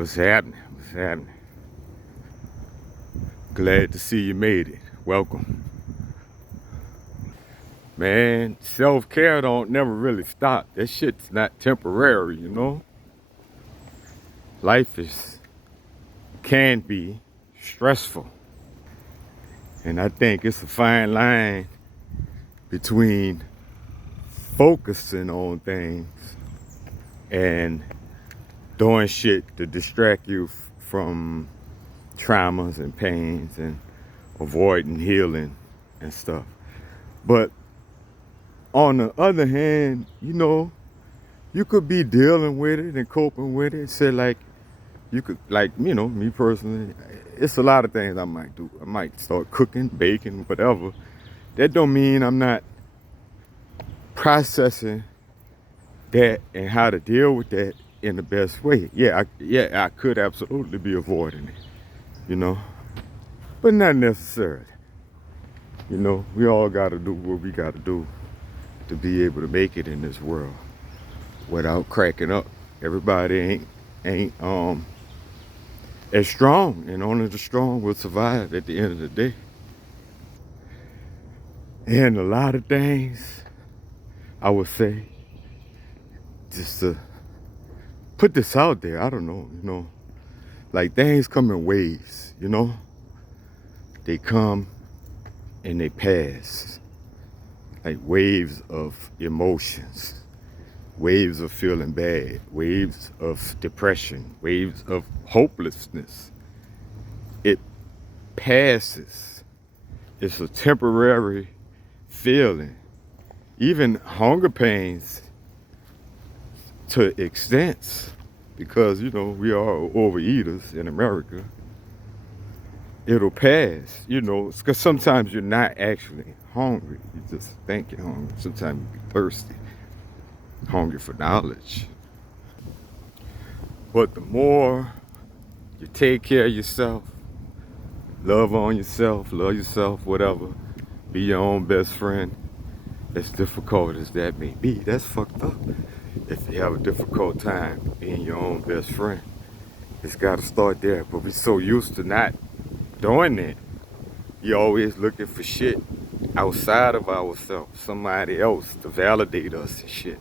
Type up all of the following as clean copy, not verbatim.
What's happening? What's happening? Glad to see you made it. Welcome. Man, self-care don't never really stop. That shit's not temporary, you know? Life can be stressful. And I think it's a fine line between focusing on things and doing shit to distract you from traumas and pains and avoiding healing and stuff. But on the other hand, you could be dealing with it and coping with it. Say like you could, like, me personally, it's a lot of things I might do. I might start cooking, baking, whatever. That don't mean I'm not processing that and how to deal with that in the best way. I could absolutely be avoiding it, but not necessarily. We all got to do what we got to do to be able to make it in this world without cracking up. Everybody ain't as strong, and only the strong will survive at the end of the day. And a lot of things, I would say, just to put this out there, I don't know, like things come in waves, they come and they pass, like waves of emotions, waves of feeling bad, waves of depression, waves of hopelessness. It passes. It's a temporary feeling. Even hunger pains to extents, because we are overeaters in America. It'll pass, because sometimes you're not actually hungry. You just think you're hungry. Sometimes you're thirsty, hungry for knowledge. But the more you take care of yourself, love on yourself, love yourself, whatever, be your own best friend, as difficult as that may be. That's fucked up. If you have a difficult time being your own best friend, it's got to start there. But we're so used to not doing that. You're always looking for shit outside of ourselves, somebody else to validate us and shit.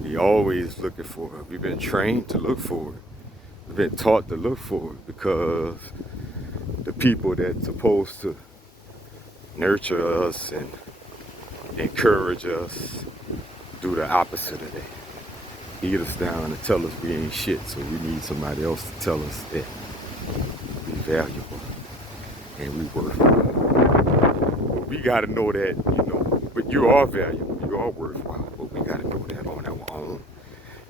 We always looking for it. We've been trained to look for it. We've been taught to look for it because the people that's supposed to nurture us and encourage us do the opposite of that. Beat us down and tell us we ain't shit, so we need somebody else to tell us that we valuable and we worthwhile. But we gotta know that, but you are valuable, you are worthwhile, but we gotta know that on our own.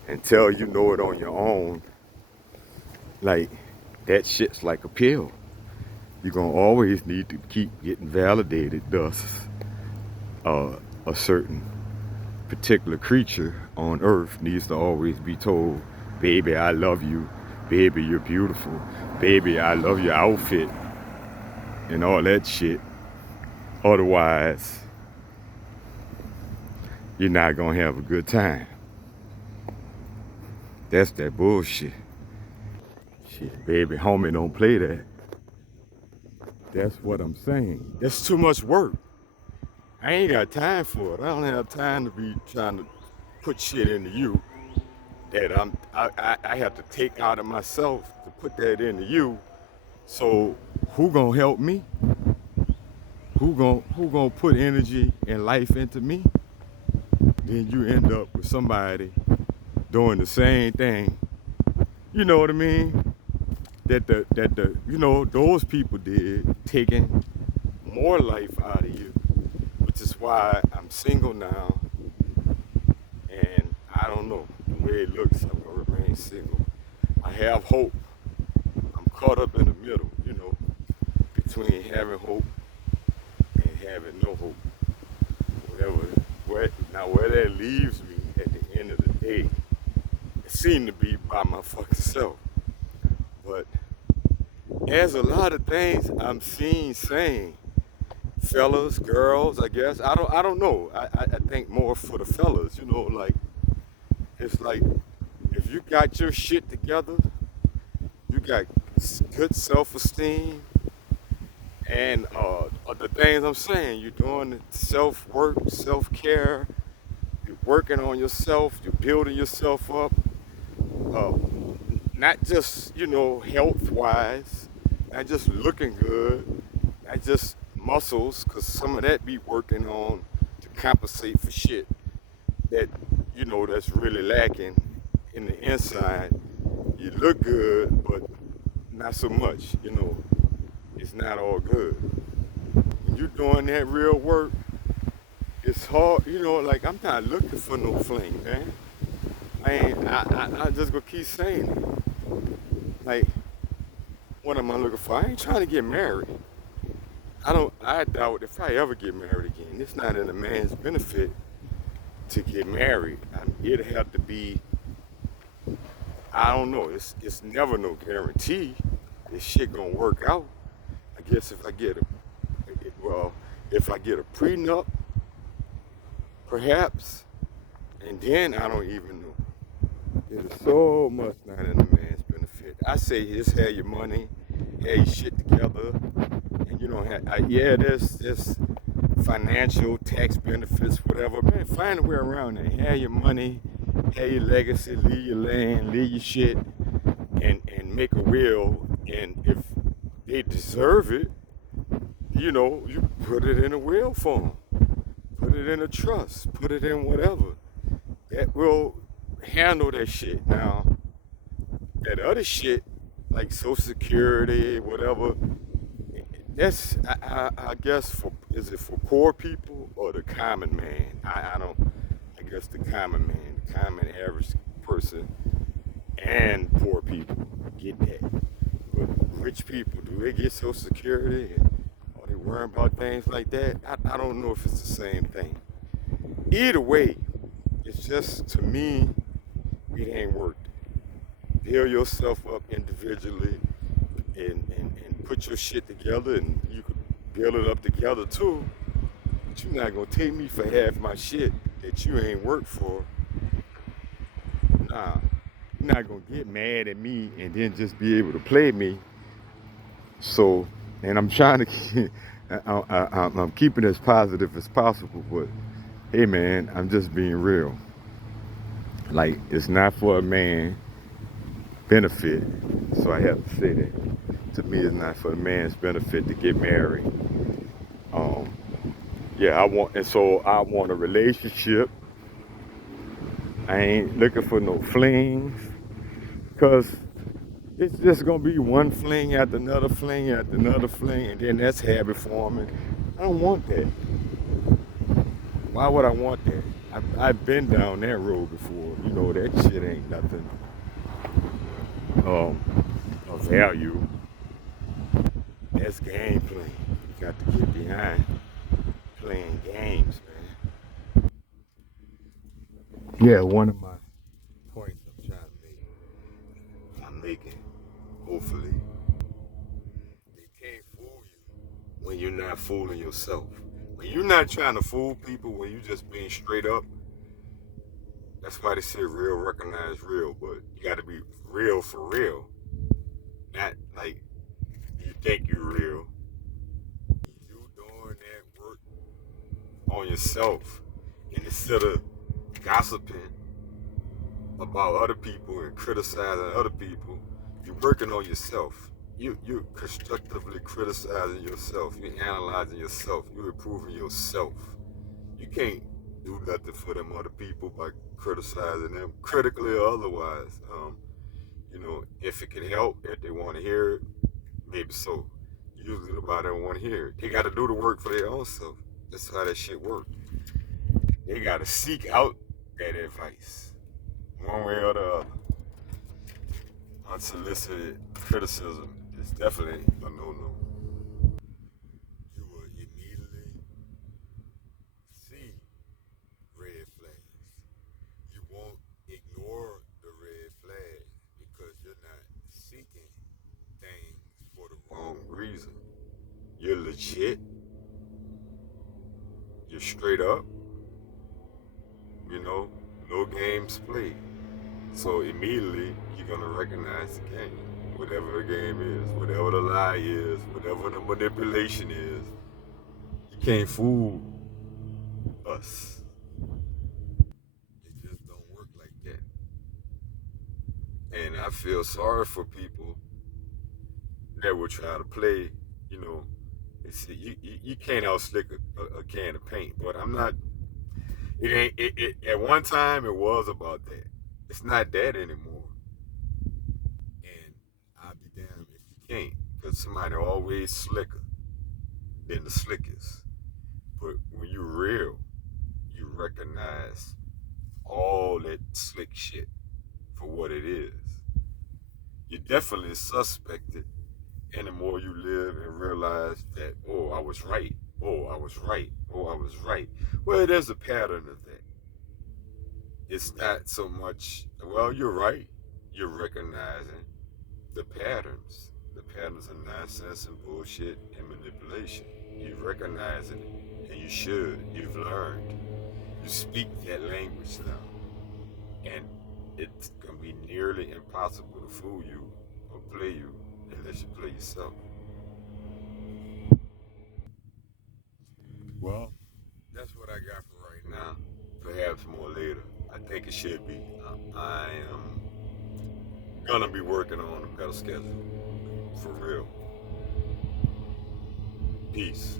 Until you know it on your own, like, that shit's like a pill. You're gonna always need to keep getting validated, thus a certain particular creature on earth needs to always be told, baby, I love you, baby, you're beautiful, baby, I love your outfit, and all that shit. Otherwise, you're not gonna have a good time. That's that bullshit. Shit, baby, homie, don't play that. That's what I'm saying. That's too much work. I ain't got time for it. I don't have time to be trying to put shit into you that I have to take out of myself to put that into you. So who gonna help me? Who gonna put energy and life into me? Then you end up with somebody doing the same thing. You know what I mean? That those people did, taking more life out of you, which is why I'm single now. And I don't know, the way it looks, I'm gonna remain single. I have hope. I'm caught up in the middle, between having hope and having no hope. Where that leaves me at the end of the day, it seemed to be by my fucking self. But there's a lot of things I'm saying, fellas, girls, I guess. I don't know. I think more for the fellas, like, it's like, if you got your shit together You got good self-esteem, and the things I'm saying, you're doing the self-work, self-care. You're working on yourself. You're building yourself up. Uh, Not just health-wise, not just looking good, not just muscles, because some of that be working on to compensate for shit that that's really lacking in the inside. You look good, but not so much. It's not all good. When you're doing that real work, it's hard. Like I'm not looking for no fling, man. I ain't. I just gonna keep saying it. Like, what am I looking for? I ain't trying to get married. I don't. I doubt if I ever get married again. It's not in a man's benefit to get married. It'd have to be. I don't know. It's never no guarantee. This shit gonna work out. I guess if I get well, if I get a prenup, perhaps, and then I don't even know. It is so much not in a man's benefit. I say just have your money, have your shit together, and you don't have. Yeah, there's financial tax benefits, whatever. Man, find a way around it. Have your money, have your legacy, leave your land, leave your shit, and make a will. And if they deserve it, you put it in a will form, put it in a trust, put it in whatever. That will handle that shit. Now, that other shit, like Social Security, whatever, that's, I guess, is it for poor people or the common man? I don't, I guess the common man, the common average person, and poor people get that. But rich people, do they get Social Security? Are they worrying about things like that? I don't know if it's the same thing. Either way, it's just, to me, it ain't worked. Build yourself up individually and put your shit together, and you could build it up together too. But you're not gonna take me for half my shit that you ain't worked for. Nah, you're not gonna get mad at me and then just be able to play me. So, and I'm trying to keep, I'm keeping as positive as possible, but hey man, I'm just being real. Like, it's not for a man benefit. So I have to say that. To me, it's not for a man's benefit to get married. Um, yeah, I want a relationship. I ain't looking for no flings, cause it's just gonna be one fling after another fling after another fling, and then that's habit forming. I don't want that. Why would I want that? I've been down that road before. That shit ain't nothing um, of value. That's game playing. You got to get behind playing games, man. Yeah, one of my points I'm trying to make, I'm making, hopefully, they can't fool you when you're not fooling yourself. When you're not trying to fool people, when you just being straight up, that's why they say real recognize real, but you got to be real for real. Not like you think you're real. You doing that work on yourself, and instead of gossiping about other people and criticizing other people, you're working on yourself. You're constructively criticizing yourself. You're analyzing yourself. You're improving yourself. You can't do nothing for them other people by criticizing them, critically or otherwise. If it can help, if they want to hear it, maybe so. Usually nobody don't want to hear it. They got to do the work for their own self. That's how that shit works. They got to seek out that advice, one way or the other. Unsolicited criticism is definitely a no-no. You will immediately see red flags. You won't ignore the red flags because you're not seeking things for the wrong reason. You're legit, you're straight up, you know, no games played. So immediately you're gonna recognize the game. whatever the game is, whatever the lie is, whatever the manipulation is. You can't fool us. It just don't work like that. And I feel sorry for people that will try to play, you know, you can't out slick a can of paint, but I'm not. It ain't. At one time it was about that. It's not that anymore. And I'll be damned if you can't, because somebody always slicker than the slickest. But when you're real, you recognize all that slick shit for what it is. You're definitely suspected, and the more you live and realize that, oh, I was right. Oh, I was right. Oh, I was right. Well, there's a pattern of that. It's not so much, well, you're right. You're recognizing the patterns. The patterns of nonsense and bullshit and manipulation. You recognize it, and you should. You've learned. You speak that language now. And it's going to be nearly impossible to fool you or play you unless you play yourself. Well, that's what I got for right now. Perhaps more later. I think it should be. I am gonna be working on a better schedule. For real. Peace.